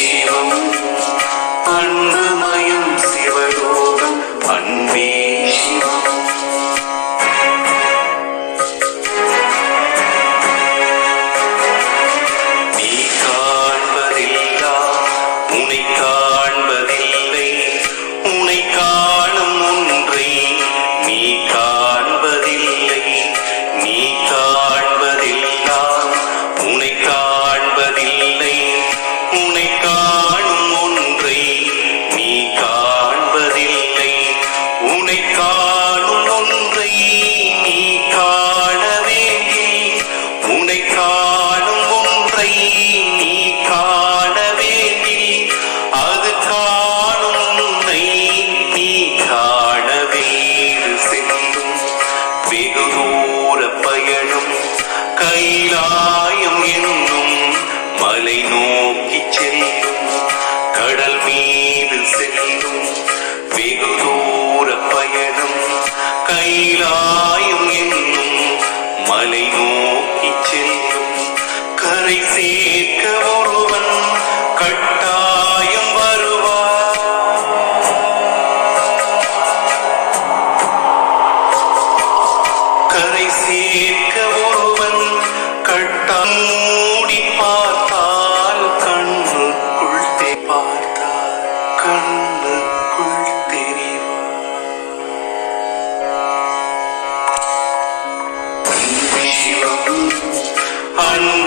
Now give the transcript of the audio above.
சிவம் அன்னமயம் சிவலோகம் அன்பே சிவம். நீ காண்பதெல்லாம் உன்னை காண்பதில்லை, உன்னை காணும் ஒன்றை நீ காண்பதில்லை. நீ காண்பதெல்லாம் உன்னை காண்பதில்லை, உன்னை காணும் ஒன்றை நீ காண்பதில்லை. உன்னை காணும் ஒன்றை நீ காண வேண்டி, உன்னை காணும் ஒன்றை நீ காண வேண்டி, அது காணும் உன்னை நீ காண வீடு செல்லும் வெகு தூர பயணம் கைலாயம் என்னும் மலை நோக்கி செல்லும், கடல் மீது செல்லும் வெகு தூர பயணம் கைலாயம் என்னும் மலை நோக்கி செல்லும். கரை சேர்க்க ஒருவன் கட்டாயம் வருவார், கரை சேர்க்க ஒருவன் கட்டாயம். மூடி பார்த்தால் கண்ணுக்குள் பார்த்தால் கண்ணுக்குள் தெரிவார். அன்பே சிவம் அன்பே